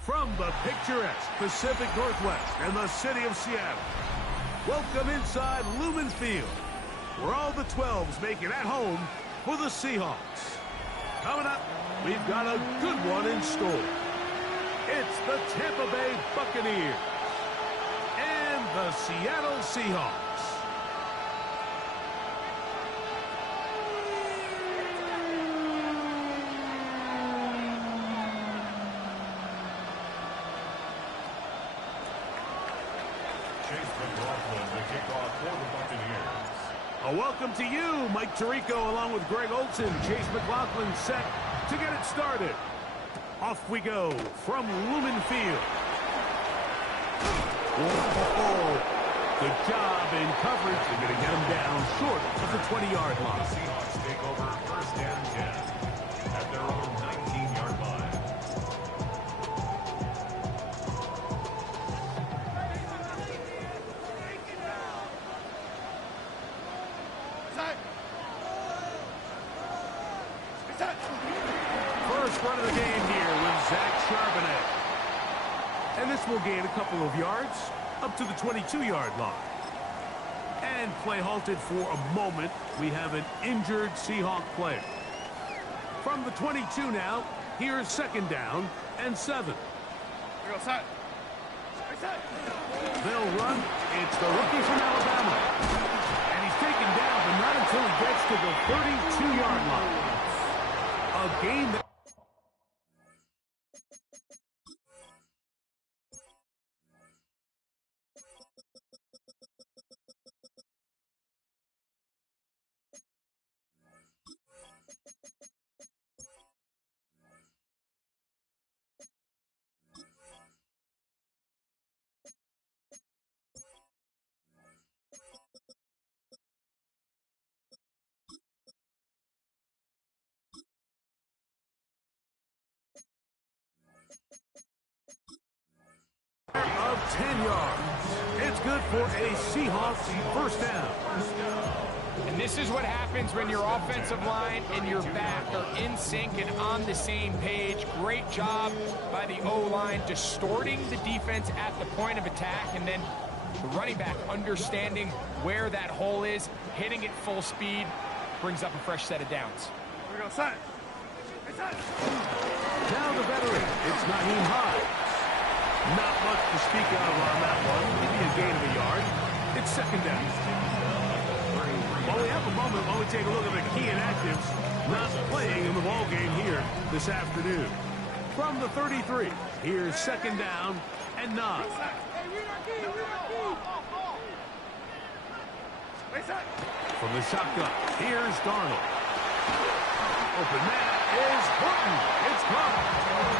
From the picturesque Pacific Northwest and the city of Seattle, welcome inside Lumen Field, where all the 12s make it at home for the Seahawks. Coming up, we've got a good one in store. It's the Tampa Bay Buccaneers and the Seattle Seahawks. A welcome to you, Mike Tirico, along with Greg Olson. Chase McLaughlin set to get it started. Off we go from Lumen Field. Whoa. Good job in coverage. They're going to get him down short of the 20-yard line. The Seahawks take over first and 10 at their own 19-yard line. First run of the game here with Zach Charbonnet. And this will gain a couple of yards up to the 22-yard line. And play halted for a moment. We have an injured Seahawk player. From the 22 now, here's second down and 7. They'll run. It's the rookie from Alabama. And he's taken down, but not until he gets to the 32-yard line. A game that... of 10 yards. It's good for a Seahawks first down. And this is what happens when your offensive line and your back are in sync and on the same page. Great job by the O-line distorting the defense at the point of attack, and then the running back understanding where that hole is, hitting it full speed, brings up a fresh set of downs. Here we go, set. Now the veteran, it's Naheem Hines. Not much to speak of on that one. Maybe a gain of a yard. It's second down. Well, we have a moment while we take a look at the key inactives not playing in the ball game here this afternoon. From the 33, here's second down and 9. From the shotgun, here's Darnold. Open man is Horton. It's caught.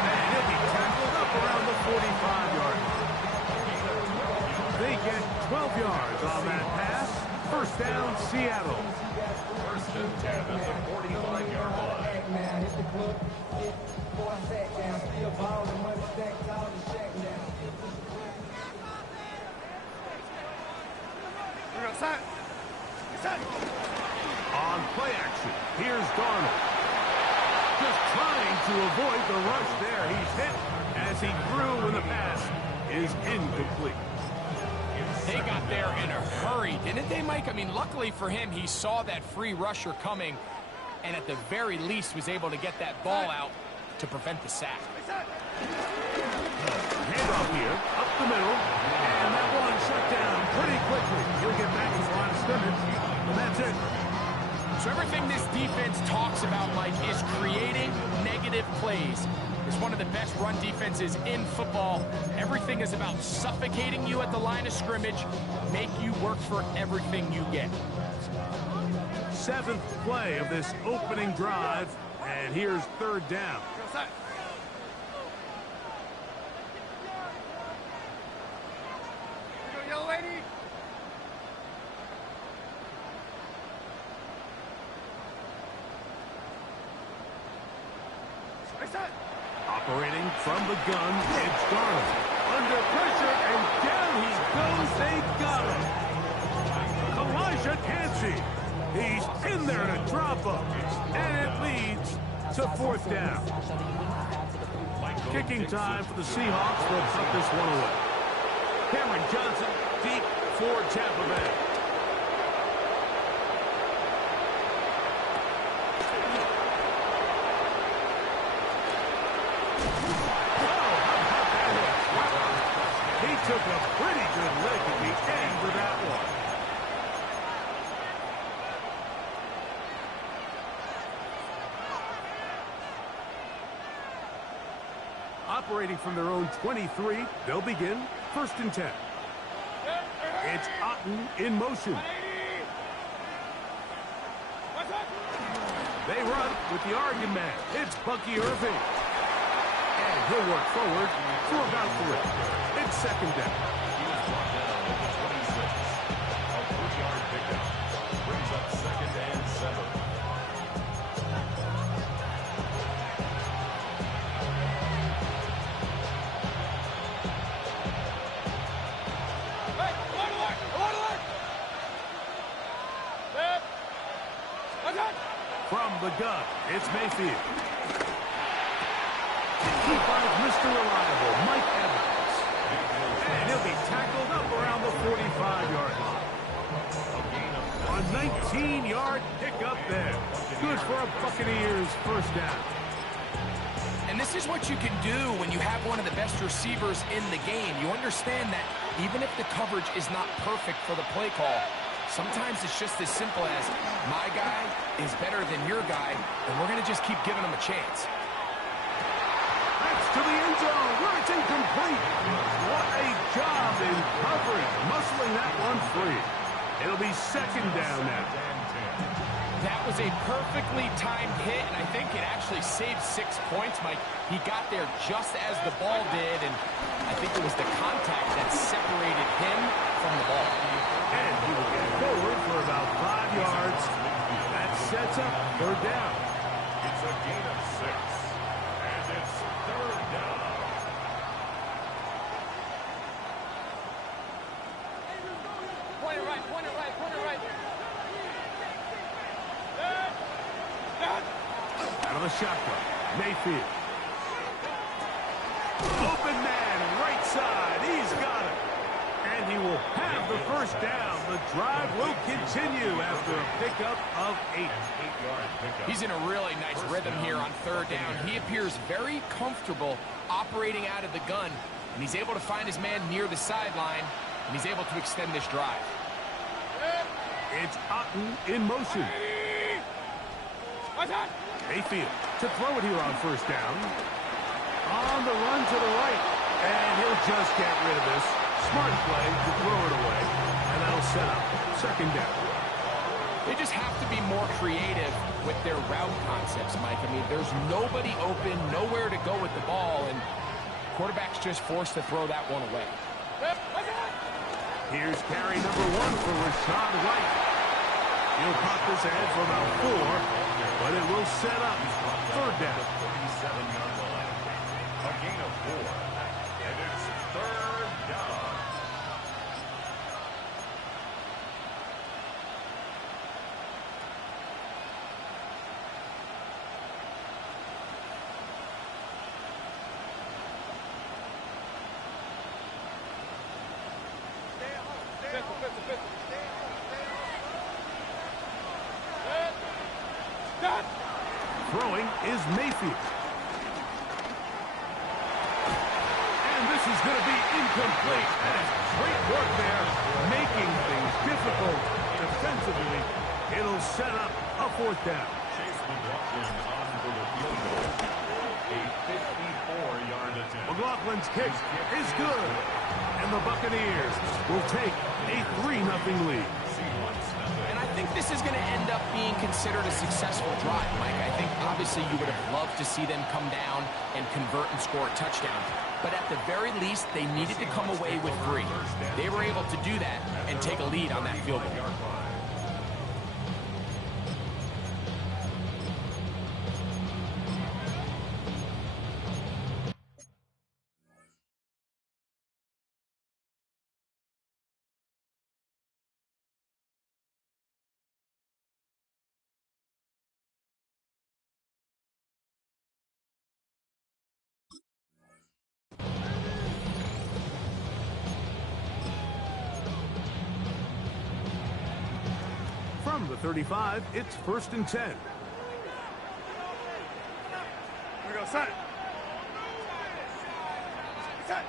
And he'll be tackled up around the 45-yard line. They get 12 yards on that pass. First down, Seattle. First and 10 at the 45-yard line. On play action, here's Darnold. Just trying to avoid the rush there. He's hit as he threw when the pass is incomplete. They got there in a hurry, didn't they, Mike? I mean, luckily for him, he saw that free rusher coming and at the very least was able to get that ball out to prevent the sack. Handoff here, up the middle, and that one shut down pretty quickly. He'll get back to the line of scrimmage, and that's it. So everything this defense talks about, Mike, is creating negative plays. It's one of the best run defenses in football. Everything is about suffocating you at the line of scrimmage, make you work for everything you get. 7th play of this opening drive, and here's third down. Operating from the gun, it's Darnold. Under pressure, and down he goes. They got him. Elijah Cansey. He's in there to drop him. And it leads to fourth down. Kicking time for the Seahawks. They'll put this one away. Cameron Johnson deep for Tampa Bay. He took a pretty good lick at the end of that one. Operating from their own 23, they'll begin 1st and 10. It's Otten in motion. They run with the Oregon man. It's Bucky Irving. And he'll work forward for about 3. It's 2nd down. He was brought down at the 26. A 3-yard pickup. Brings up 2nd and 7. From the gun, it's Mayfield. He finds Mr. Reliable, Mike Evans. And he'll be tackled up around the 45-yard line. A 19-yard pickup there. Good for a Buccaneers 1st down. And this is what you can do when you have one of the best receivers in the game. You understand that even if the coverage is not perfect for the play call, sometimes it's just as simple as, my guy is better than your guy, and we're going to just keep giving him a chance. That's to the end zone, where it's incomplete. What a job in covering, muscling that one free. It'll be 2nd down now. That was a perfectly timed hit, and I think it actually saved 6 points, Mike. He got there just as the ball did, and I think it was the contact that separated him from the ball. And he will get forward for about 5 yards. That sets up 3rd down. It's a gain of 6. And it's 3rd down. Point it right, point it right, point it right. Out of the shotgun, Mayfield. Open man, right side. He's got it. And he will have the 1st down. The drive will continue after a pickup of 8. He's in a really nice rhythm here on 3rd down. He appears very comfortable operating out of the gun, and he's able to find his man near the sideline, and he's able to extend this drive. It's Otten in motion. Mayfield to throw it here on 1st down. On the run to the right. And he'll just get rid of this. Smart play to throw it away. And that'll set up 2nd down. They just have to be more creative with their route concepts, Mike. I mean, there's nobody open, nowhere to go with the ball, and quarterback's just forced to throw that one away. Here's carry number 1 for Rashad White. He'll pop this ahead for about 4, but it will set up 3rd down. 37-yard line. A gain of 4. And it's 3rd down. Throwing is Mayfield. And this is going to be incomplete. That is great work there, making things difficult defensively. It'll set up a 4th down. Chase McLaughlin on for the field goal. A 54-yard attempt. McLaughlin's kick is good. And the Buccaneers will take a 3-0 lead. And I think this is going to end up being considered a successful drive, Mike. I think obviously you would have loved to see them come down and convert and score a touchdown. But at the very least, they needed to come away with 3. They were able to do that and take a lead on that field goal. the 35, it's 1st and 10. Here we go, set. Set.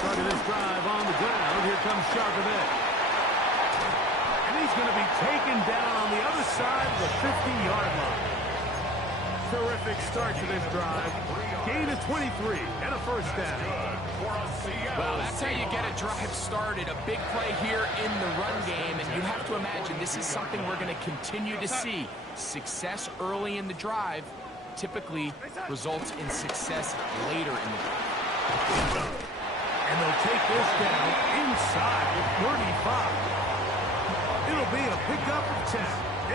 Starting this drive on the ground. Here comes Charbonnet. And he's going to be taken down on the other side of the 50-yard line. Terrific start to this drive. Gain of 23 and a first down. Well, that's how you get a drive started. A big play here in the run game. And you have to imagine this is something we're going to continue to see. Success early in the drive typically results in success later in the drive. And they'll take this down inside the 35. It'll be a pickup of 10.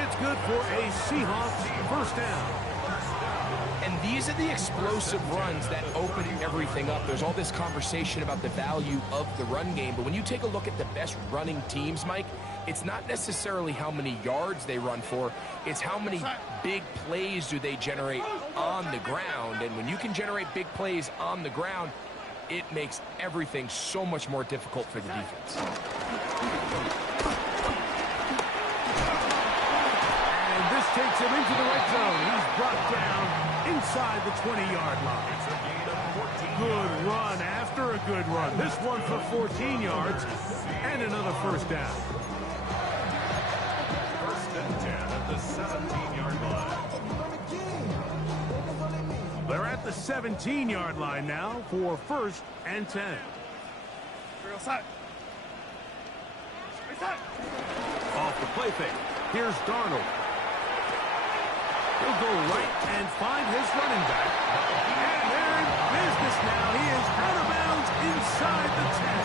It's good for a Seahawks first down. And these are the explosive runs that open everything up. There's all this conversation about the value of the run game, but when you take a look at the best running teams, Mike, it's not necessarily how many yards they run for, it's how many big plays do they generate on the ground. And when you can generate big plays on the ground, it makes everything so much more difficult for the defense. And this takes him into the red zone. He's brought down inside the 20-yard line. Good run after a good run. This one for 14 yards and another first down. 1st and 10 at the 17-yard line. They're at the 17-yard line now for 1st and 10. Here we go, set. Set. Off the play fake. Here's Darnold. He'll go right and find his running back. And they're in business now. He is out of bounds inside the 10.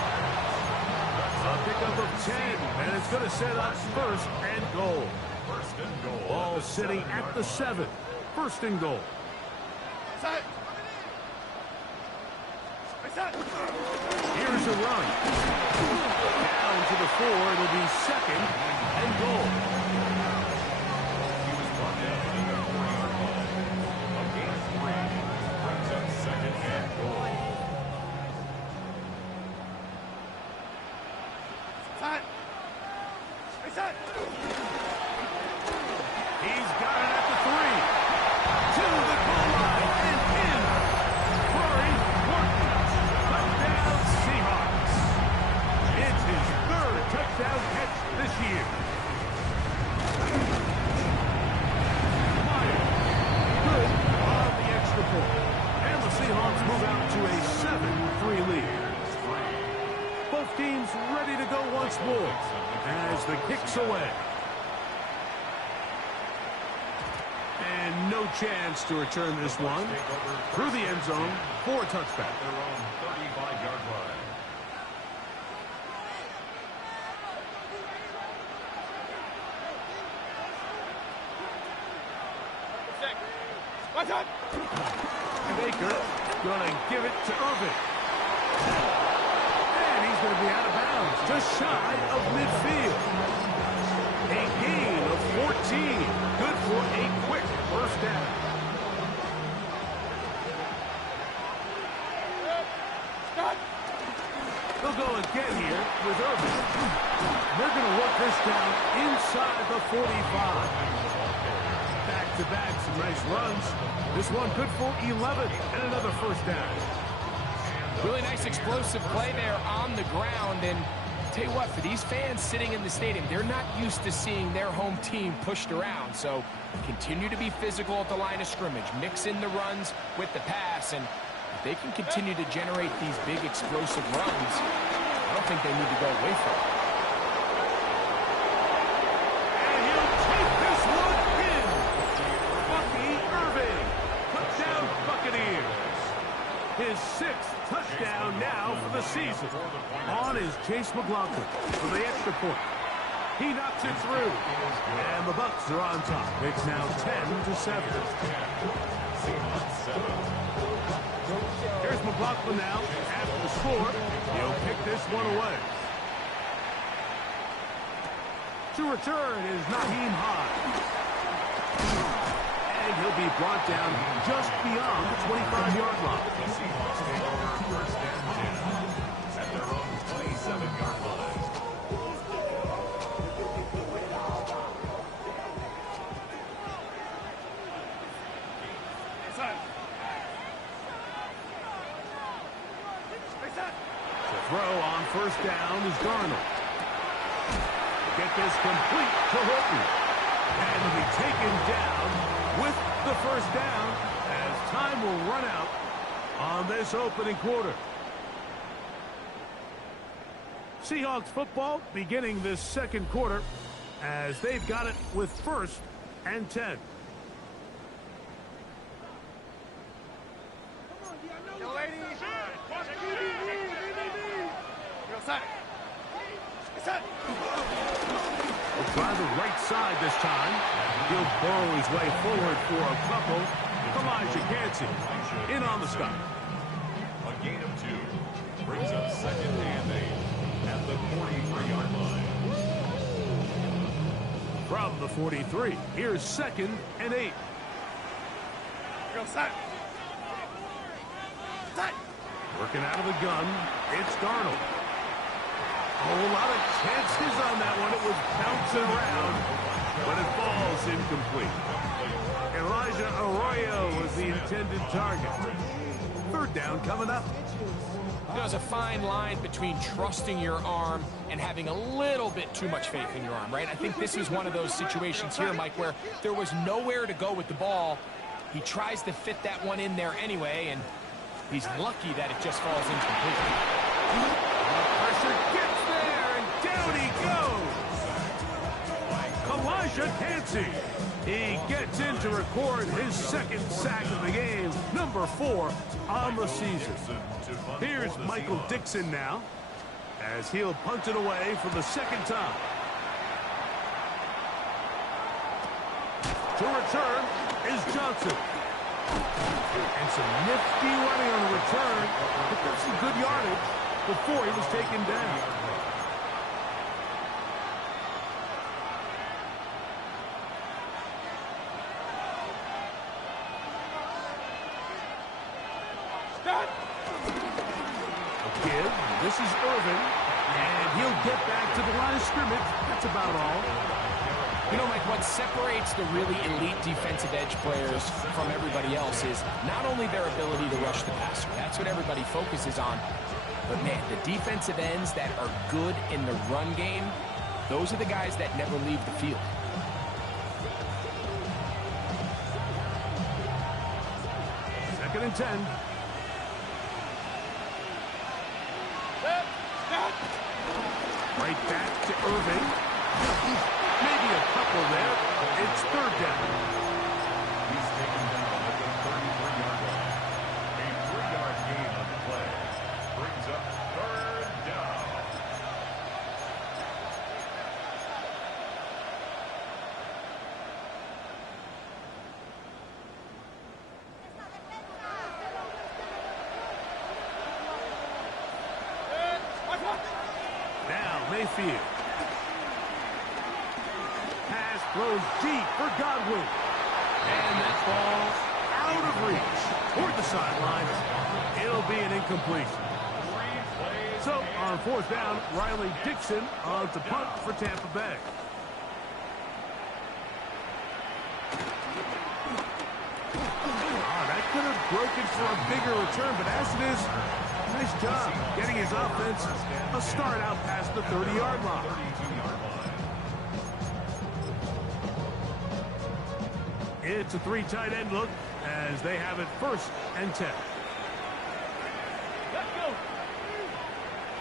A pickup of 10, and it's going to set up 1st and goal. 1st and goal. Ball sitting at the 7. 1st and goal. Set. Set. Here's a run. Down to the 4. It'll be 2nd and goal. He was brought down to the 4-yard line. A gain of 3 brings up 2nd and goal. Set. Set. He's got it at the 3. To the goal line and in. Corey Morton. Touchdown Seahawks. It's his 3rd touchdown catch this year. Meyer. Good on the extra point. And the Seahawks move out to a 7-3 lead. Both teams ready to go once more as the kick's away. And no chance to return this one through the end zone for a touchback. Their own 35-yard line. Baker gonna give it to Irvin. And he's gonna be out of bounds, just shy of midfield. A gain of 14. Good for a quick first down. They'll go again here with Irvin. They're gonna work this down inside the 45. Back-to-back, some nice runs. This one good for 11 and another first down. Really nice explosive play there on the ground. And tell you what, for these fans sitting in the stadium, they're not used to seeing their home team pushed around. So continue to be physical at the line of scrimmage. Mix in the runs with the pass. And if they can continue to generate these big explosive runs, I don't think they need to go away from it. And he'll take this one in. Bucky Irving. Touchdown Buccaneers. His 6th touchdown now for the season. On is Chase McLaughlin for the extra point. He knocks it through. And the Bucs are on top. It's now 10-7. Here's McLaughlin now. After the score, he'll pick this one away. To return is Naheem High. And he'll be brought down just beyond the 25-yard line. The Seahawks take over 1st and 10 at their own 27-yard line. throw on first down is Darnold. Get this complete to Hilton. And he'll be taken down with the first down as time will run out on this opening quarter. Seahawks football beginning this second quarter as they've got it with 1st and 10. Yo, ladies. Real side. Side. We'll try the right side this time. He'll burrow his way forward for a couple. Layjohn5 in on the stop. A gain of 2 brings up 2nd and 8 at the 43-yard line. From the 43, here's 2nd and 8. Real side. Side. Working out of the gun, it's Darnold. A whole lot of chances on that one. It was bouncing around, but it falls incomplete. Elijah Arroyo was the intended target. 3rd down coming up. There's a fine line between trusting your arm and having a little bit too much faith in your arm, right? I think this is one of those situations here, Mike, where there was nowhere to go with the ball. He tries to fit that one in there anyway, and he's lucky that it just falls incomplete. Pressure gets there, and down he goes. Elijah Cansey. He gets in to record his 2nd sack of the game, number 4 on the season. Here's Michael Dixon now, as he'll punt it away for the 2nd time. To return is Johnson. And some nifty running on the return. Picked up some good yardage before he was taken down. Give. This is Irvin, and he'll get back to the line of scrimmage. That's about all. You know, Mike, what separates the really elite defensive edge players from everybody else is not only their ability to rush the passer. That's what everybody focuses on. But, man, the defensive ends that are good in the run game, those are the guys that never leave the field. Second and 10. Right back to Irving. Maybe a couple there. It's 3rd down. He's taken down at the 33-yard line. A 3-yard gain on the play brings up 3rd down. Now Mayfield. Pass throws deep for Godwin. And that ball out of reach toward the sidelines. It'll be an incompletion. So on 4th down, Riley Dixon on to punt for Tampa Bay. That could have broken for a bigger return, but as it is, nice job getting his offense a start out past the 30-yard line. It's a 3 tight end look as they have it 1st and 10. Let's go.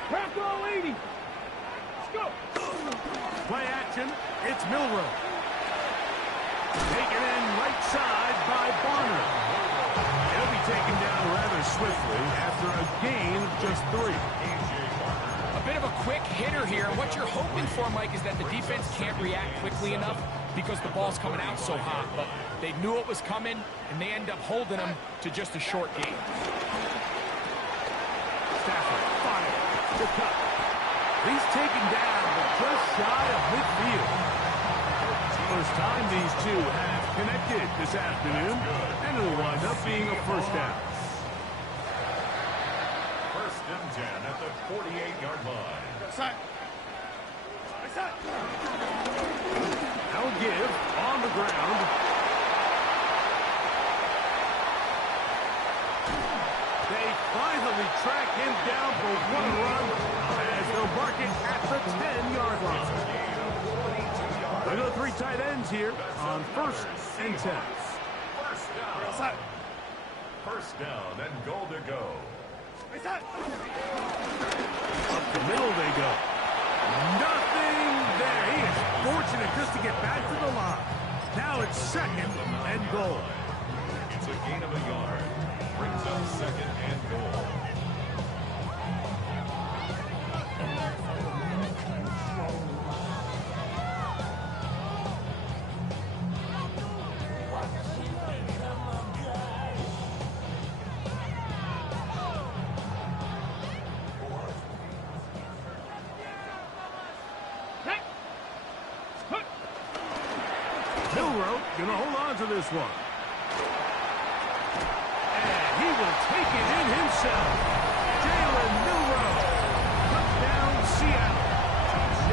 Crack all 80. Let's go. Play action. It's Milrow. Taken in right side by Bonner. He'll be taken down rather swiftly after a gain of just 3. A bit of a quick hitter here. What you're hoping for, Mike, is that the defense can't react quickly enough because the ball's coming out so hot. But they knew it was coming, and they end up holding them to just a short gain. Stafford fire to cut. He's taken down, but just shy of midfield. First time these two have connected this afternoon, and it'll wind up being a 1st down. 1st and 10 at the 48-yard line. Side. Side. Now give on the ground. They finally track him down for one run as they'll mark it at the 10-yard line. They go three tight ends here on 1st and 10. First down and goal to go. Up the middle they go. Nothing there. He is fortunate just to get back to the line. Now it's 2nd and goal. It's a gain of a yard. Brings up 2nd and goal. Gonna hold on to this one. And he will take it in himself. Jalen Milroe. Touchdown, Seattle.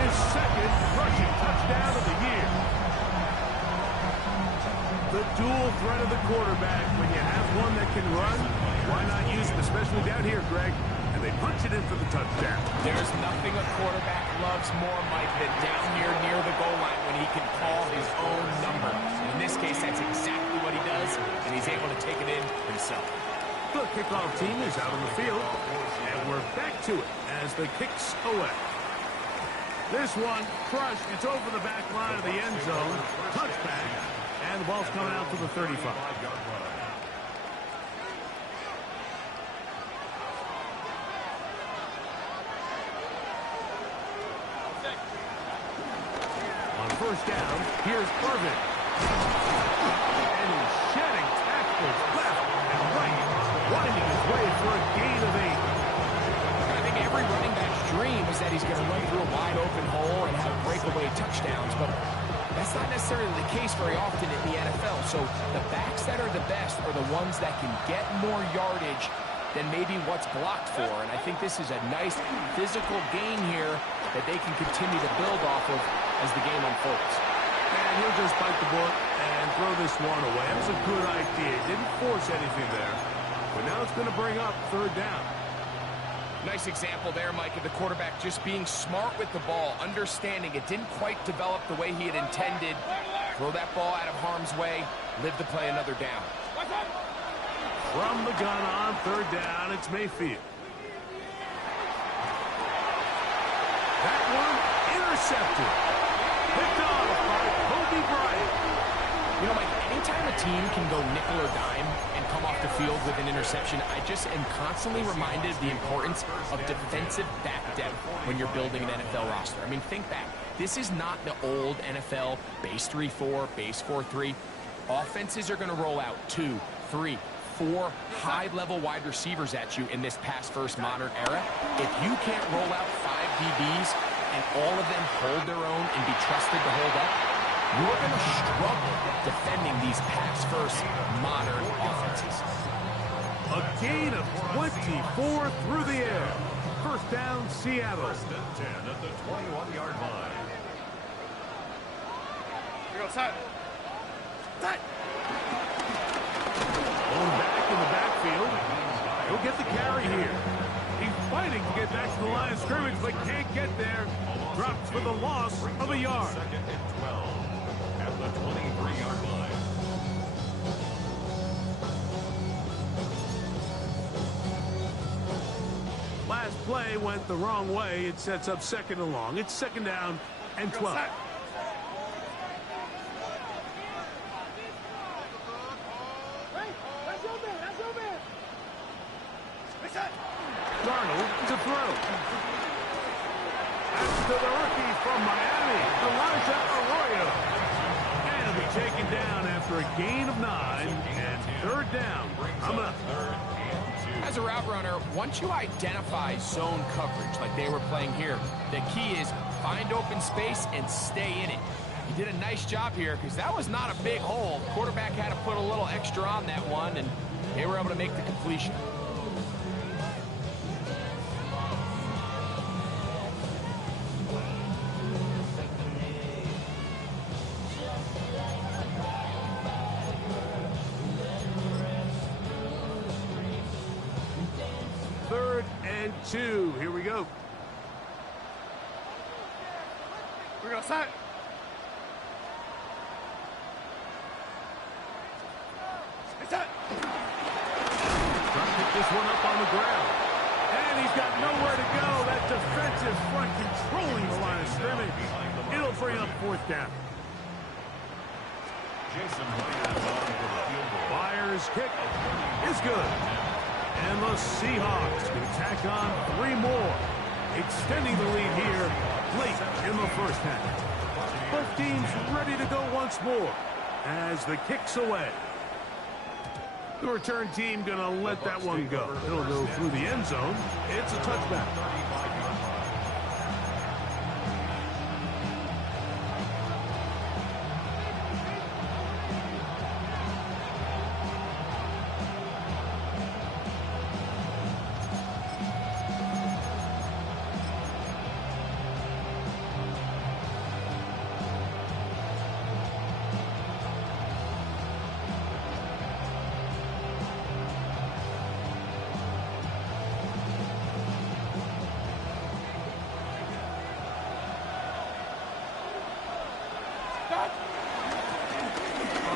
His 2nd rushing touchdown of the year. The dual threat of the quarterback. When you have one that can run, why not use him, especially down here, Greg? And they punch it in for the touchdown. There's nothing a quarterback loves more, Mike, than down here near the goal line when he can call his own number. In this case, that's exactly what he does, and he's able to take it in himself. The kickoff team is out on the field, and we're back to it as the kicks away. This one crushed. It's over the back line of the end zone. Touchback, and the ball's coming out to the 35. On 1st down, here's Irvin. And he's shedding tackles left and right, winding his way for a gain of 8. I think every running back's dream is that he's going to run through a wide open hole and have breakaway touchdowns, but that's not necessarily the case very often in the NFL. So the backs that are the best are the ones that can get more yardage than maybe what's blocked for. And I think this is a nice physical gain here that they can continue to build off of as the game unfolds. And he'll just bite the bullet and throw this one away. That was a good idea. Didn't force anything there. But now it's going to bring up 3rd down. Nice example there, Mike, of the quarterback just being smart with the ball, understanding it didn't quite develop the way he had intended. Throw that ball out of harm's way, live to play another down. From the gun on 3rd down, it's Mayfield. That one intercepted. Picked off by Kobe Bryant. You know, Mike, anytime a team can go nickel or dime and come off the field with an interception, I just am constantly reminded of the importance of defensive back depth when you're building an NFL roster. I mean, think back. This is not the old NFL base 3-4, base 4-3. Offenses are going to roll out 2, 3, 4 high-level wide receivers at you in this pass-first modern era. If you can't roll out 5 DBs and all of them hold their own and be trusted to hold up, you're going to struggle defending these pass-first modern offenses. A gain of 24 through the air. 1st down, Seattle. 1st and 10 at the 21-yard line. Here goes that. Going back in the backfield. He'll get the carry here. He's fighting to get back to the line of scrimmage, but can't get there. Drops for the loss of a yard. 2nd and 12 at the 23-yard line. Last play went the wrong way. It sets up 2nd and long. It's 2nd down and 12. Darnold to throw. That's to the rookie from Miami, Elijah Arroyo. And he'll be taken down after a gain of 9 and 3rd down. I'm up. As a route runner, once you identify zone coverage like they were playing here, the key is find open space and stay in it. He did a nice job here because that was not a big hole. Quarterback had to put a little extra on that one, and they were able to make the completion. and 2. Here we go. We're going to set. It's set. Trying to pick this one up on the ground. And he's got nowhere to go. That defensive front controlling the line of scrimmage. It'll bring up 4th down. Byers' kick is good. And the Seahawks can tack on 3 more, extending the lead here late in the first half. Both teams ready to go once more as the kick's away. The return team going to let that one go. It'll go through the end zone. It's a touchback.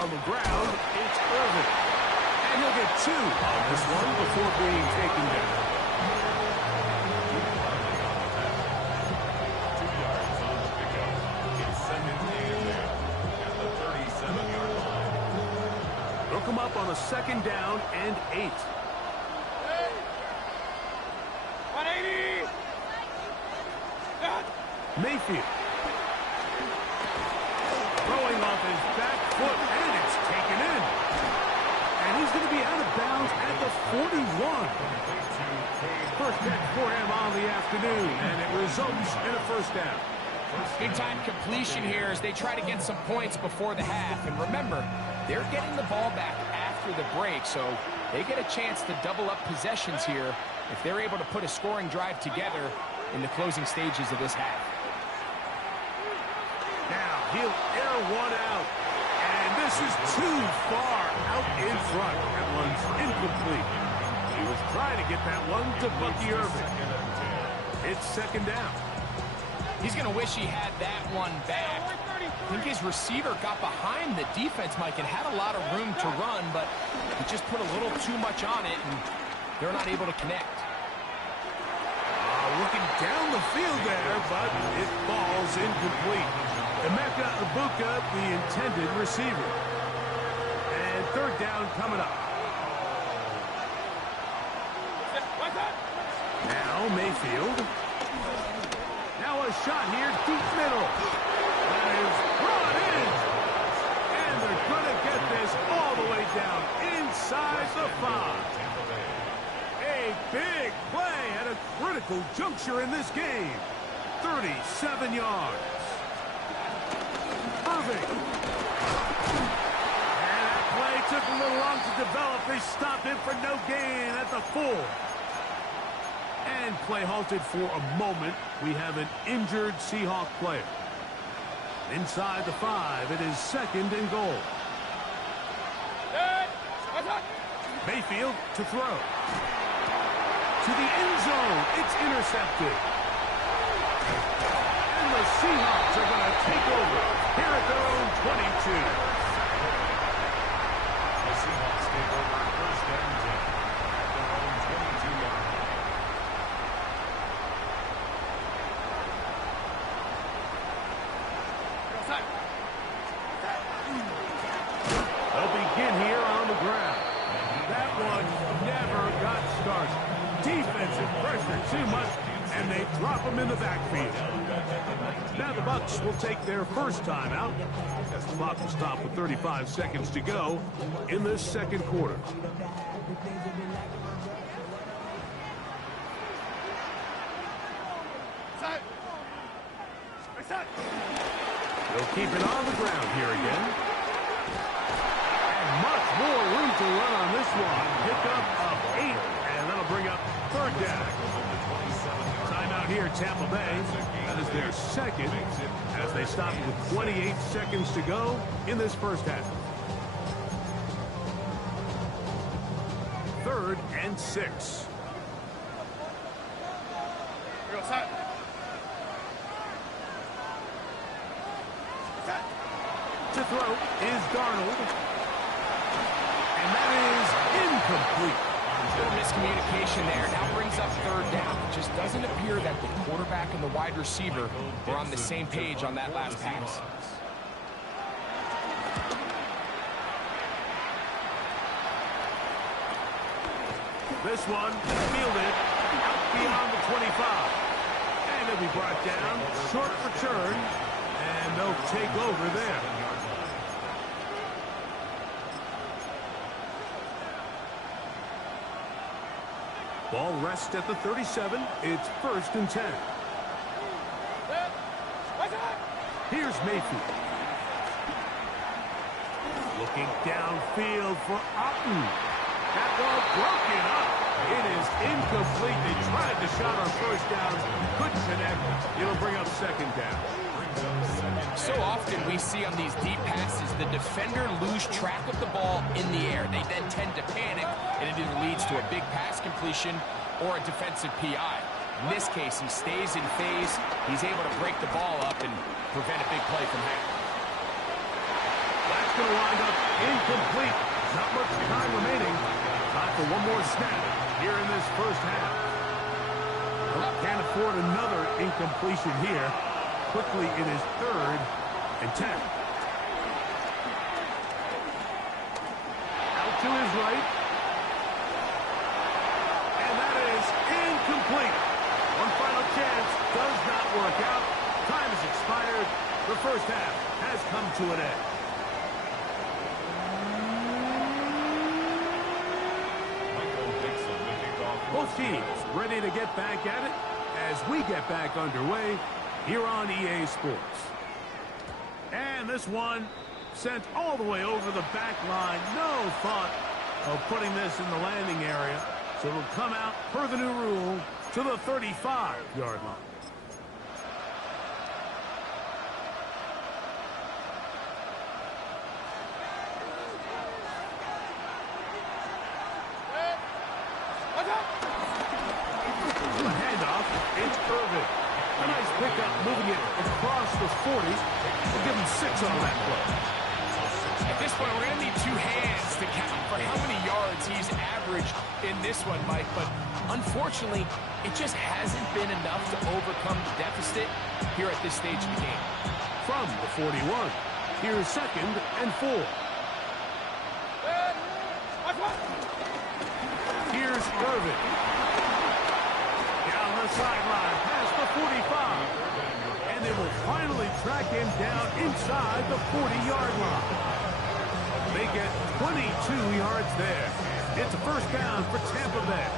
On the ground, it's Irvin. And he'll get 2 on this one before being taken down. 2 yards on the pickup. It's 2nd and 10 at the 37-yard line. They'll come up on a 2nd down and 8. 180. Mayfield. Throwing off his back foot, and it's taken in. And he's going to be out of bounds at the 41. First catch for him on the afternoon, and it results in a 1st down. Big-time completion here as they try to get some points before the half. And remember, they're getting the ball back after the break, so they get a chance to double up possessions here if they're able to put a scoring drive together in the closing stages of this half. Now he'll air one out, and this is too far out in front. That one's incomplete. He was trying to get that one to Bucky Irvin. It's 2nd down. He's going to wish he had that one back. I think his receiver got behind the defense, Mike, and had a lot of room to run, but he just put a little too much on it, and they're not able to connect. Looking down the field there, but it falls incomplete. Emeka Ibuka, the intended receiver. And 3rd down coming up. Now Mayfield. Now a shot here, deep middle. That is brought in. And they're going to get this all the way down inside the 5. A big play at a critical juncture in this game. 37 yards. Irving. And that play took a little long to develop. They stopped it for no gain at the 4. And play halted for a moment. We have an injured Seahawk player. Inside the 5, it is 2nd and goal. Mayfield to throw. To the end zone. It's intercepted. And the Seahawks are going to take over here at their own 22. The Seahawks take over 1st and 10 at their own 22-yard line. They'll begin here on the ground. That one never got started. Defensive pressure too much, and they drop him in the backfield. Now the Bucs will take their first timeout as the clock will stop with 35 seconds to go in this 2nd quarter. They'll keep it on the ground here again. And much more room to run on this one. Pickup of 8, and that'll bring up 3rd down. Timeout here, Tampa Bay. That is their 2nd as they stop it with 28 seconds to go in this first half. 3rd and 6. To throw is Darnold. And that is incomplete. Little miscommunication there. Now brings up third down. It just doesn't appear that the quarterback and the wide receiver were on the same page on that last pass. This one fielded out beyond the 25. And it'll be brought down. Short return. And they'll take over there. Ball rests at the 37. It's 1st and 10. Here's Mayfield. Looking downfield for Otten. That ball broken up. It is incomplete. They tried to shot on 1st down. Couldn't connect. It'll bring up 2nd down. So often we see on these deep passes, the defender lose track of the ball in the air. They then tend to panic, and it either leads to a big pass completion or a defensive PI. In this case, he stays in phase. He's able to break the ball up and prevent a big play from happening. That's going to wind up incomplete. Not much time remaining. Time for one more snap here in this 1st half. Can't afford another incompletion here. Quickly, it is 3rd and 10. Out to his right. And that is incomplete. One final chance does not work out. Time has expired. The 1st half has come to an end. Both teams ready to get back at it as we get back underway here on EA Sports. And this one sent all the way over the back line. No thought of putting this in the landing area. So it'll come out, per the new rule, to the 35-yard line. A nice pickup, moving it across the 40. We'll give him 6 on that play. At this point, we're going to need 2 hands to count for how many yards he's averaged in this one, Mike. But unfortunately, it just hasn't been enough to overcome the deficit here at this stage of the game. From the 41, here's 2nd and 4. Here's Irvin. Down the sideline, past the 45. And they will finally track him down inside the 40-yard line. They get 22 yards there. It's a 1st down for Tampa Bay.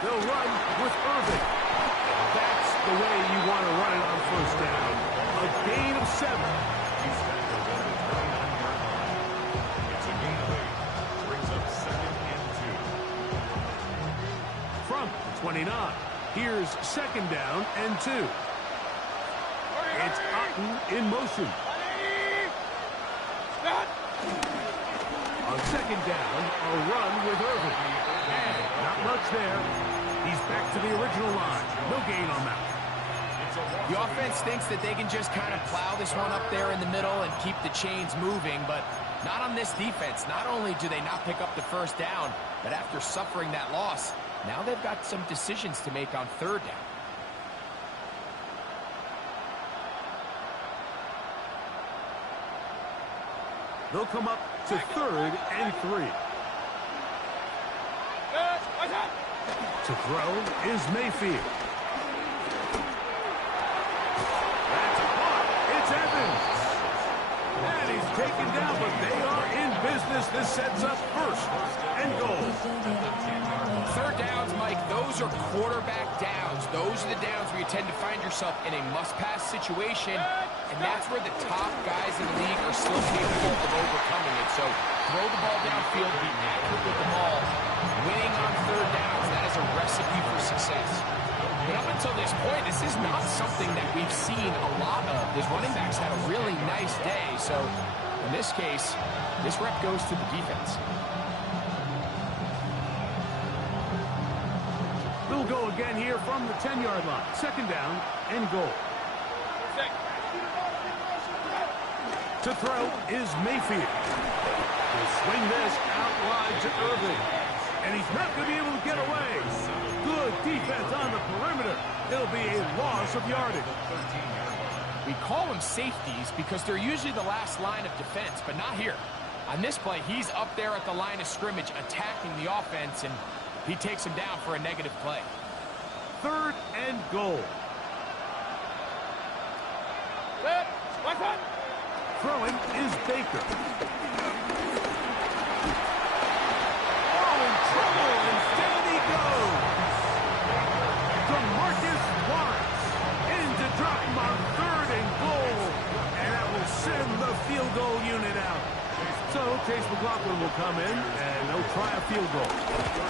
They'll run with Irvin. That's the way you want to run it on 1st down. A gain of 7. It's a gain of 8. Brings up 2nd and 2. From the 29, here's 2nd down and 2. It's Otten in motion. On 2nd down, a run with Irvin. And not much there. He's back to the original line. No gain on that one. The offense thinks that they can just kind of plow this one up there in the middle and keep the chains moving, but not on this defense. Not only do they not pick up the 1st down, but after suffering that loss, now they've got some decisions to make on 3rd down. They'll come up to 3rd and 3. To throw is Mayfield. That's caught. It's Evans. And he's taken down, but they are in business. This sets up 1st and goal. 3rd downs, Mike, those are quarterback downs. Those are the downs where you tend to find yourself in a must-pass situation, and that's where the top guys in the league are still capable of overcoming it. So throw the ball downfield, be accurate with the ball, Winning on third downs, that is a recipe for success. But up until this point, this is not something that we've seen a lot of. His running backs had a really nice day, so in this case, this rep goes to the defense. They'll go again here from the 10-yard line. Second down and goal. To throw is Mayfield. He'll swing this out wide to Irving. And he's not going to be able to get away. Good defense on the perimeter. It'll be a loss of yardage. We call them safeties because they're usually the last line of defense, but not here. On this play, he's up there at the line of scrimmage attacking the offense, and he takes him down for a negative play. Third and goal. Throwing is Baker. Oh, in trouble, and down he goes. DeMarcus Lawrence in to drop him on third and goal. And that will send the field goal unit out. So Chase McLaughlin will come in, and they'll try a field goal.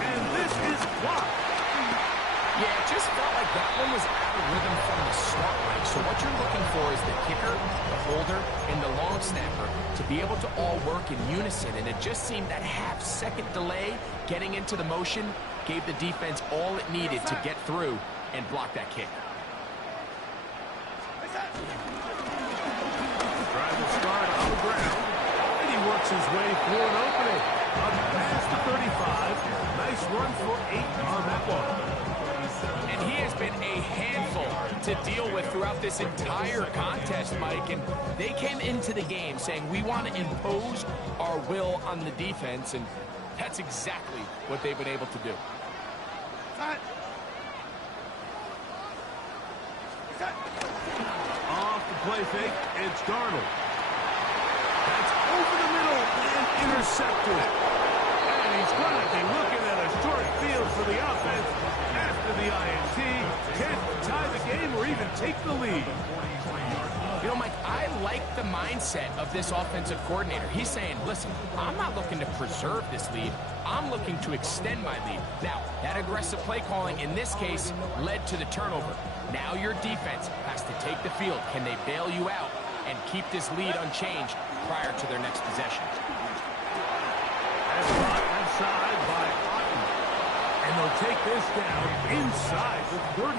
And this is blocked. Yeah, it just felt like that one was out of rhythm from the start, Mike. So what you're looking for is the kicker, the holder, and the long snapper to be able to all work in unison. And it just seemed that half-second delay getting into the motion gave the defense all it needed to get through and block that kick. Trying to start on the ground, and he works his way through an opening. Up past the 35. Nice run for 8 on that one. And he has been a handful to deal with throughout this entire contest, Mike. And they came into the game saying, we want to impose our will on the defense. And that's exactly what they've been able to do. Off the play fake, it's Darnold. That's over the middle and intercepted. And he's going to be looking at a short field for the offense after the INT. Can't tie the game or even take the lead. You know, Mike, I like the mindset of this offensive coordinator. He's saying, listen, I'm not looking to preserve this lead. I'm looking to extend my lead. Now, that aggressive play calling in this case led to the turnover. Now your defense has to take the field. Can they bail you out and keep this lead unchanged prior to their next possession? That's brought inside by Otten. And they'll take this down inside the 35.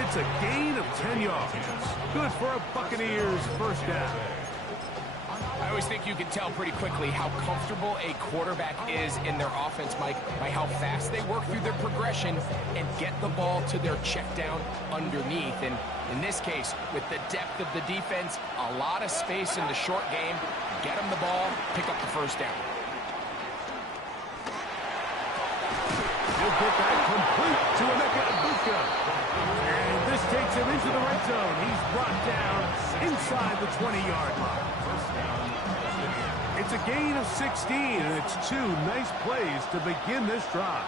It's a gain of 10 yards. Good for a Buccaneers first down. I always think you can tell pretty quickly how comfortable a quarterback is in their offense, Mike, by how fast they work through their progression and get the ball to their check down underneath. And in this case, with the depth of the defense, a lot of space in the short game, get them the ball, pick up the first down. He'll get that complete to Emeka Egbuka. And this takes him into the red zone. He's brought down inside the 20-yard line. It's a gain of 16, and it's 2 nice plays to begin this drive.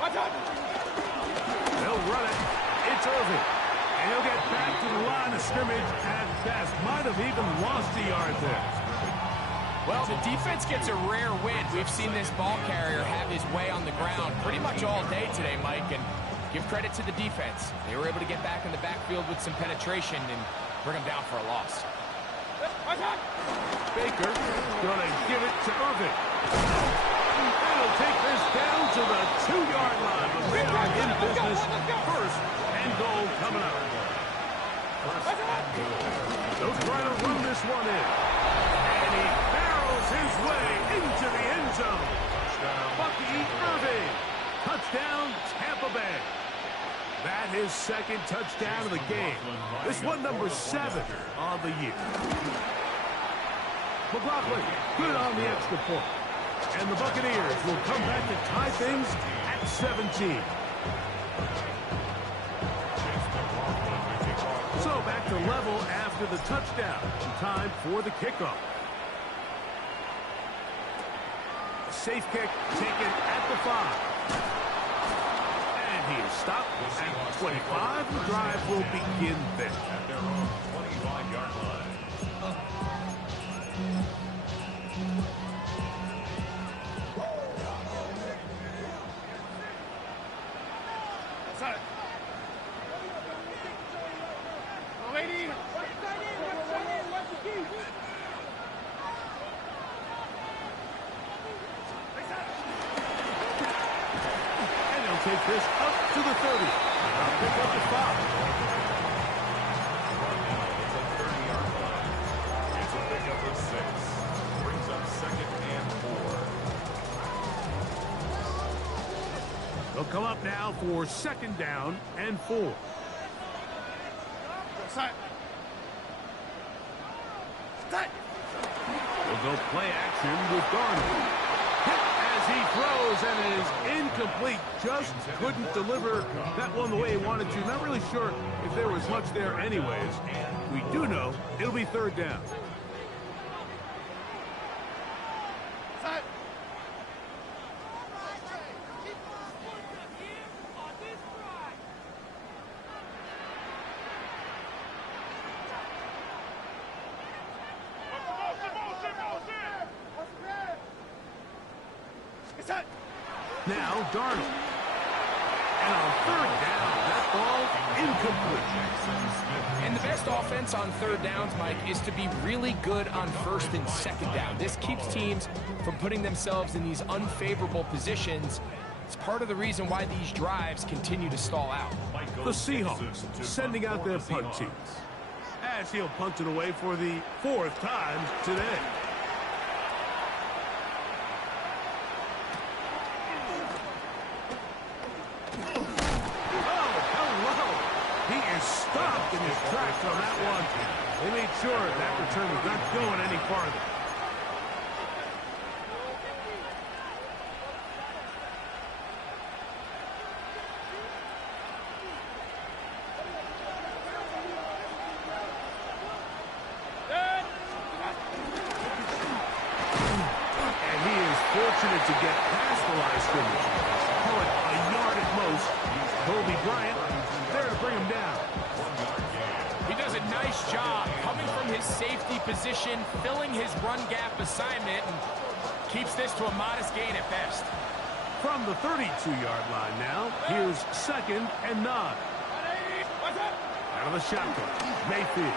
They'll run it. It's Irving. And he'll get back to the line of scrimmage at best. Might have even lost a yard there. Well, the defense gets a rare win. We've seen this ball carrier have his way on the ground pretty much all day today, Mike, and give credit to the defense. They were able to get back in the backfield with some penetration and bring them down for a loss. Baker gonna give it to Irving. They'll take this down to the 2-yard line. But they are in business. First and goal coming up. They'll try to run this one in. And he barrels his way into the end zone. Bucky Irving. Touchdown, Tampa Bay. That his second touchdown of the game. This one number 7 on the year. McLaughlin, good on the extra point. And the Buccaneers will come back to tie things at 17. So back to level after the touchdown. Time for the kickoff. Safe kick taken at the 5. He is stopped at 25. The drive will begin there. At their own 25-yard line. this up to the 30. I'll pick up the 5. Right now, it's a 30-yard line. It's a pickup of 6. Brings up 2nd and 4. They'll come up now for 2nd down and 4. We'll go play action with Darnold. Hit as he throws, and it is incomplete. Just couldn't deliver that one the way he wanted to. Not really sure if there was much there anyways. We do know it'll be 3rd down. Now Darnold. And on 3rd down, that ball incomplete. And the best offense on 3rd downs, Mike, is to be really good on 1st and 2nd down. This keeps teams from putting themselves in these unfavorable positions. It's part of the reason why these drives continue to stall out. The Seahawks sending out their punt teams, as he'll punt it away for the 4th time today. Stopped in his tracks on that one. They made sure that return was not going any farther. And he is fortunate to get past the line of scrimmage. Call it a yard at most. Kobe Bryant there to bring him down. He does a nice job coming from his safety position, filling his run gap assignment, and keeps this to a modest gain at best. From the 32-yard line now, here's 2nd and 9. Out of the shotgun, Mayfield.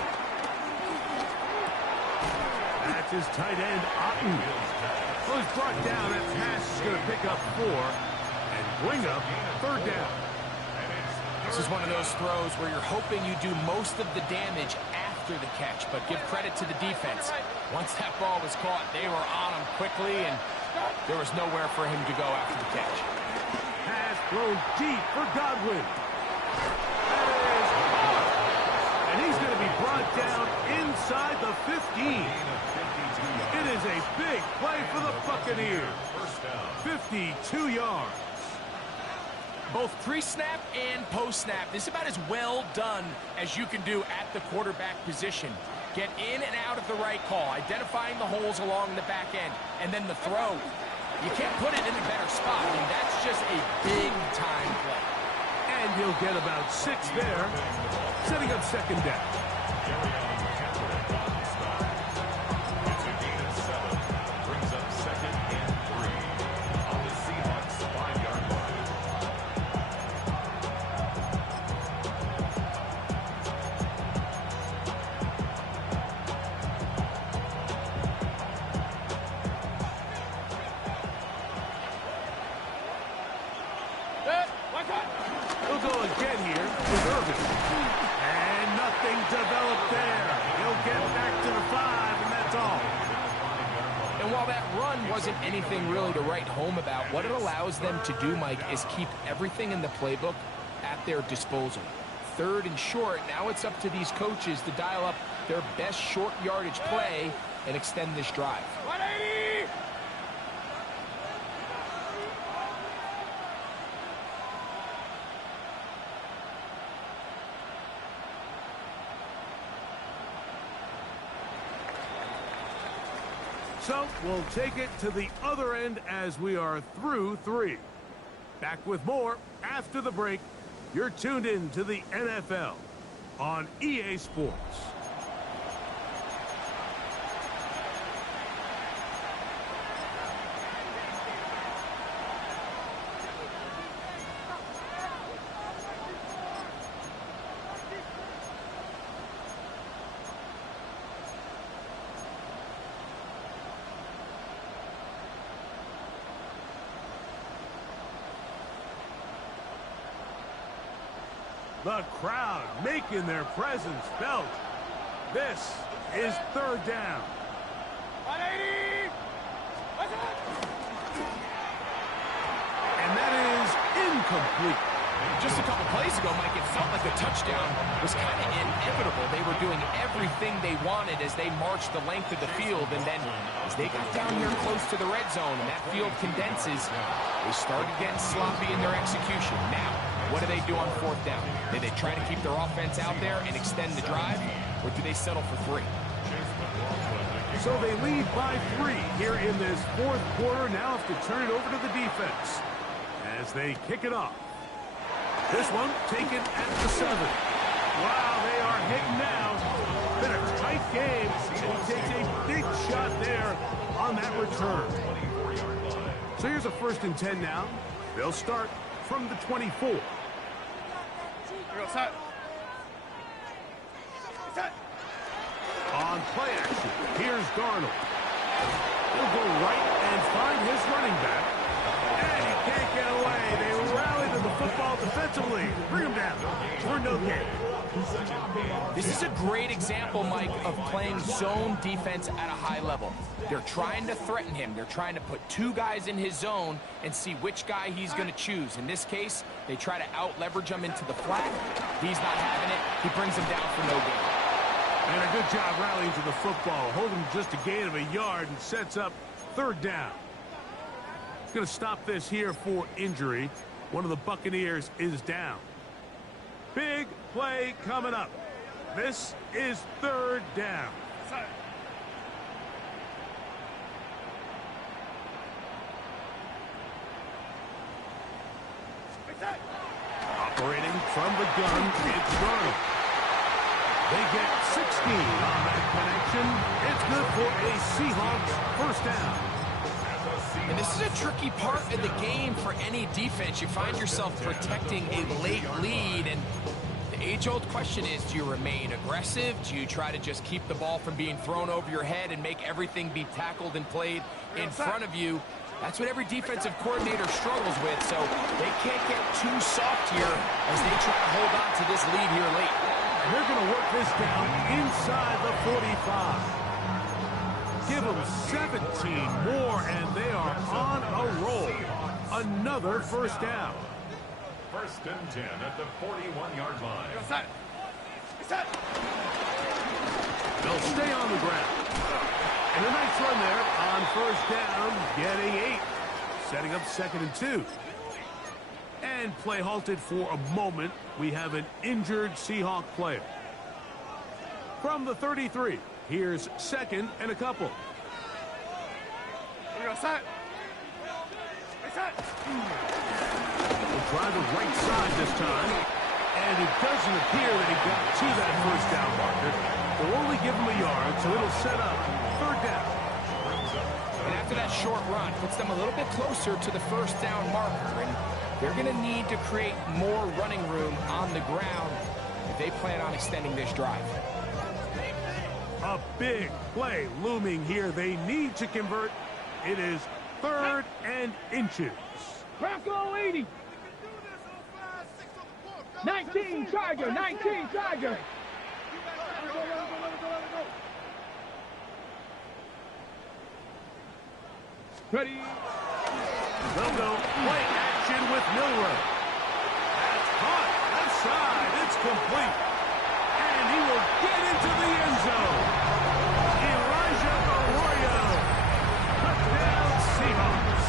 That's his tight end, Otten. Well, he's brought down. That pass is going to pick up 4 and bring up 3rd down. This is one of those throws where you're hoping you do most of the damage after the catch, but give credit to the defense. Once that ball was caught, they were on him quickly, and there was nowhere for him to go after the catch. Pass thrown deep for Godwin. That is caught. And he's going to be brought down inside the 15. It is a big play for the Buccaneers. 52 yards. Both pre-snap and post-snap, this is about as well done as you can do at the quarterback position. Get in and out of the right call, identifying the holes along the back end, and then the throw. You can't put it in a better spot. I mean, that's just a big-time play. And he'll get about 6 there, setting up 2nd down. It's a gain of 7. Brings up 2nd and 3 on the Seahawks 5-yard line. We'll go again here with Irvin. And nothing developed there. He'll get back to the 5, and that's all. And while that run wasn't anything really to write home about, what it allows them to do, Mike, is keep everything in the playbook at their disposal. 3rd and short, now it's up to these coaches to dial up their best short yardage play and extend this drive. 180! So we'll take it to the other end as we are through 3. Back with more after the break. You're tuned in to the NFL on EA Sports. The crowd making their presence felt. This is third down. 180. And that is incomplete. Just a couple plays ago, Mike, it felt like the touchdown was kind of inevitable. They were doing everything they wanted as they marched the length of the field, and then as they got down here close to the red zone and that field condenses, they started getting sloppy in their execution. Now, what do they do on fourth down? Do they try to keep their offense out there and extend the drive, or do they settle for 3? So they lead by 3 here in this fourth quarter. Now have to turn it over to the defense as they kick it off. This one taken at the 7. Wow, they are hitting now. Been a tight game. And he takes a big shot there on that return. So here's a 1st and 10 now. They'll start from the 24. On play action, here's Darnold. He'll go right and find his running back. And he can't get away. They rally to the football defensively. Bring him down for no gain. This is a great example, Mike, of playing zone defense at a high level. They're trying to threaten him. They're trying to put 2 guys in his zone and see which guy he's going to choose. In this case, they try to out-leverage him into the flat. He's not having it. He brings him down for no gain. And a good job rallying to the football. Holding just a gain of a yard and sets up third down. Going to stop this here for injury. One of the Buccaneers is down. Big play coming up. This is third down. Operating from the gun, it's Darnold. They get 16 on that connection. It's good for a Seahawks first down. And this is a tricky part of the game for any defense. You find yourself protecting a late lead, and the age-old question is, do you remain aggressive? Do you try to just keep the ball from being thrown over your head and make everything be tackled and played in front of you? That's what every defensive coordinator struggles with, so they can't get too soft here as they try to hold on to this lead here late. They're going to work this down inside the 45. Give them 17 more, and they are on a roll. Another first down. 1st and 10 at the 41-yard line. They'll stay on the ground. And a nice run there on first down, getting 8. Setting up 2nd and 2. And play halted for a moment. We have an injured Seahawk player. From the 33, here's 2nd and a couple. We'll try the right side this time. And it doesn't appear that he got to that first down marker. They'll only give him a yard, so it'll set up third down. And after that short run, puts them a little bit closer to the first down marker. And they're going to need to create more running room on the ground if they plan on extending this drive. A big play looming here. They need to convert. It is 3rd and inches. Bronco 80. 19 Charger. 19 Charger. Ready. They'll go play action with Milrow. That's caught. Left side. It's complete. And he will get into the end zone. Elijah Arroyo. Touchdown Seahawks.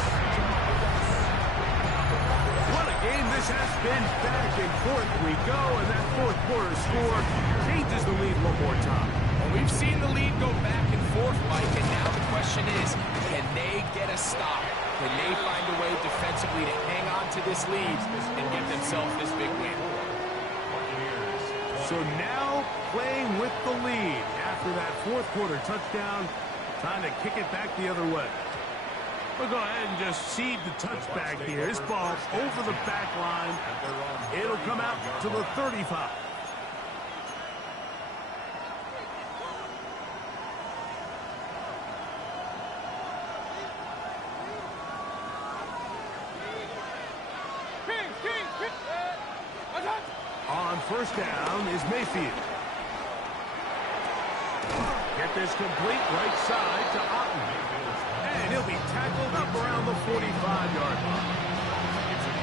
What a game this has been. Back and forth we go. And that fourth quarter score changes the lead one more time. Well, we've seen the lead go back and forth, Mike, and now the question is, can they get a stop? Can they find a way defensively to hang on to this lead and get themselves this big win? So now playing with the lead after that fourth quarter touchdown, trying to kick it back the other way. We'll go ahead and just seed the touchback here. This ball over the back line. It'll come out to the 35. On first down is Mayfield. Get this complete right side to Otten. And he'll be tackled up around the 45-yard line.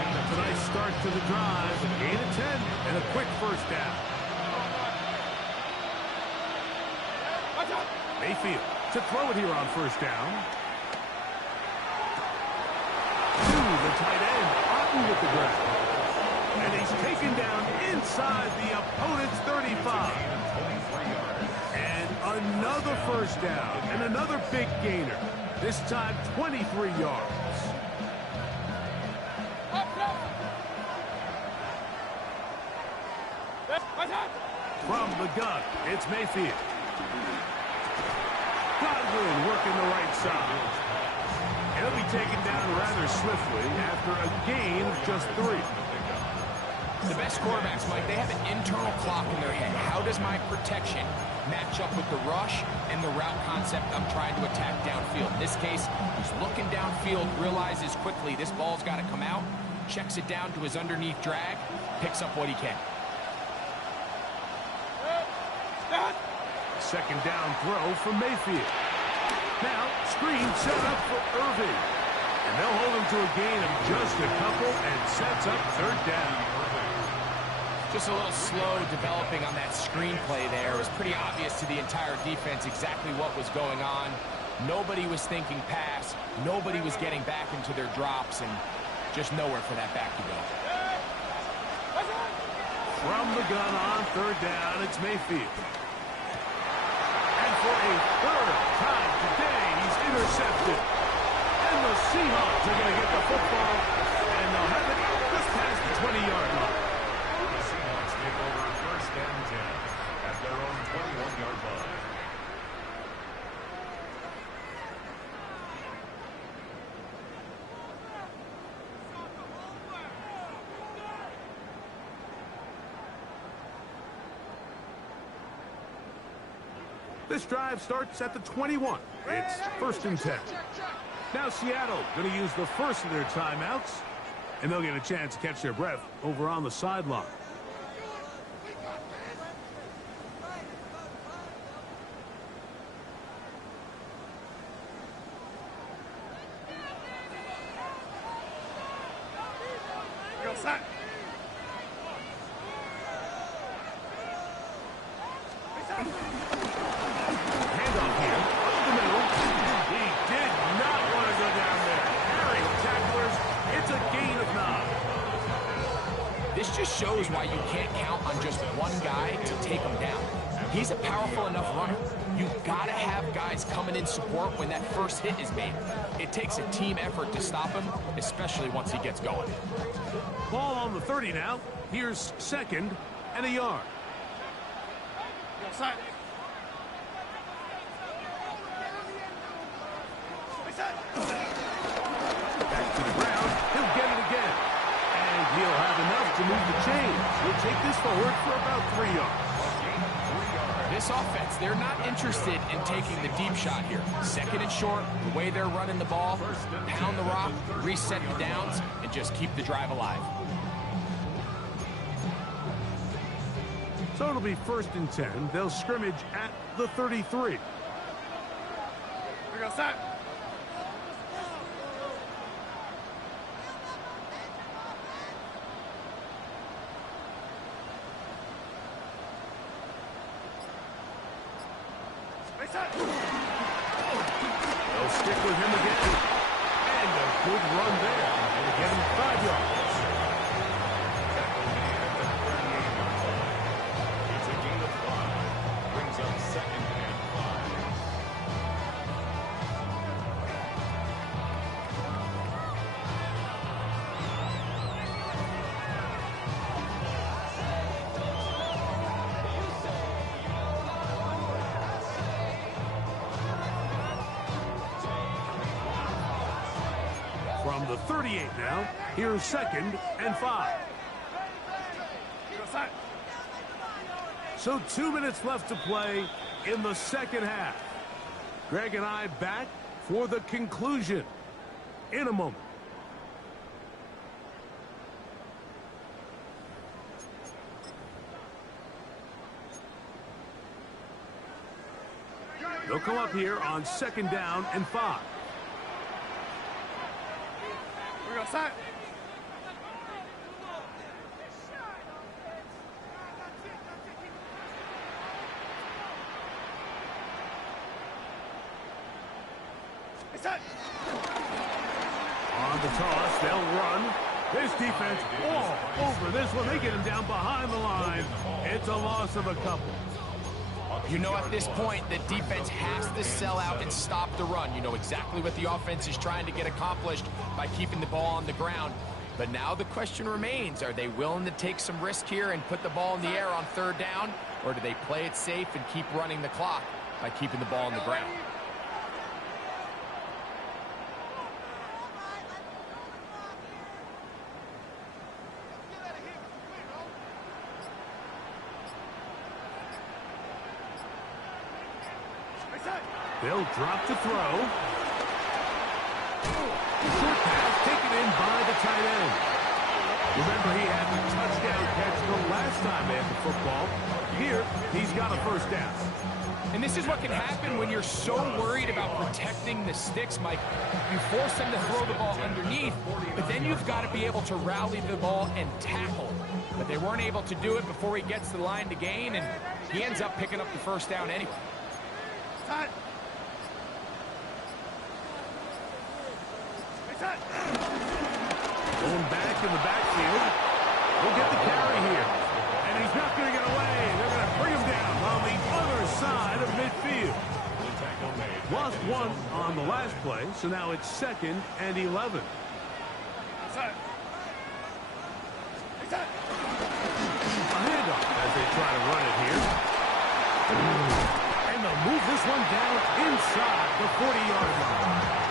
That's a nice start to the drive. A gain of 10 and a quick first down. Mayfield to throw it here on first down. To the tight end, Otten with the grab. And he's taken down inside the opponent's 35. And another first down and another big gainer. This time 23 yards. From the gun, it's Mayfield. Godwin working the right side. He'll be taken down rather swiftly after a gain of just 3. The best quarterbacks, Mike, they have an internal clock in their head. How does my protection match up with the rush and the route concept I'm trying to attack downfield? In this case, he's looking downfield, realizes quickly this ball's got to come out, checks it down to his underneath drag, picks up what he can. Second down throw from Mayfield. Now, screen set up for Irving. And they'll hold him to a gain of just a couple and sets up third down. Just a little slow developing on that screenplay there. It was pretty obvious to the entire defense exactly what was going on. Nobody was thinking pass. Nobody was getting back into their drops, and just nowhere for that back to go. From the gun on third down, it's Mayfield. And for a third time today, he's intercepted. And the Seahawks are going to get the football, and they'll have it just past the 20-yard line. The Seahawks take over first and 10 at their own 21-yard line. This drive starts at the 21. It's first and 10. Now Seattle going to use the first of their timeouts, and they'll get a chance to catch their breath over on the sideline. Handoff here, up the middle. He did not want to go down there. Aerial tacklers, it's a gain of 9. This just shows why you can't count on just one guy to take him down. He's a powerful enough runner. You've got to have guys coming in support when that first hit is made. It takes a team effort to stop him, especially once he gets going. Ball on the 30 now. Here's second and a yard. Back to the ground. He'll get it again. And he'll have enough to move the chains. He'll take this forward for about 3 yards. This offense, they're not interested in taking the deep shot here. Second and short, the way they're running the ball, pound the rock, reset the downs, and just keep the drive alive. So it'll be first and 10. They'll scrimmage at the 33. They'll stick with him again. And a good run there. And get him 5 yards. It's a gain of 5. Brings up second and 5. From the 38 now, here's second and 5. So 2 minutes left to play in the second half. Greg and I back for the conclusion in a moment. They'll come up here on 2nd down and 5. We go side. On the toss, they'll run. This defense all over this one. They get him down behind the line. It's a loss of a couple. You know, at this point, the defense has to sell out and stop the run. You know exactly what the offense is trying to get accomplished by keeping the ball on the ground. But now the question remains, are they willing to take some risk here and put the ball in the air on 3rd down? Or do they play it safe and keep running the clock by keeping the ball on the ground? They'll drop to throw. Short pass taken in by the tight end. Remember, he had the touchdown catch the last time they had the football. Here, he's got a 1st down. And this is what can happen when you're so worried about protecting the sticks, Mike. You force them to throw the ball underneath, but then you've got to be able to rally the ball and tackle. But they weren't able to do it before he gets the line to gain, and he ends up picking up the 1st down anyway. Side. Going back in the backfield. He'll get the carry here. And he's not going to get away. They're going to bring him down on the other side of midfield. Lost 1 on the last play, so now it's 2nd and 11. A handoff as they try to run it here. And they'll move this one down inside the 40-yard line.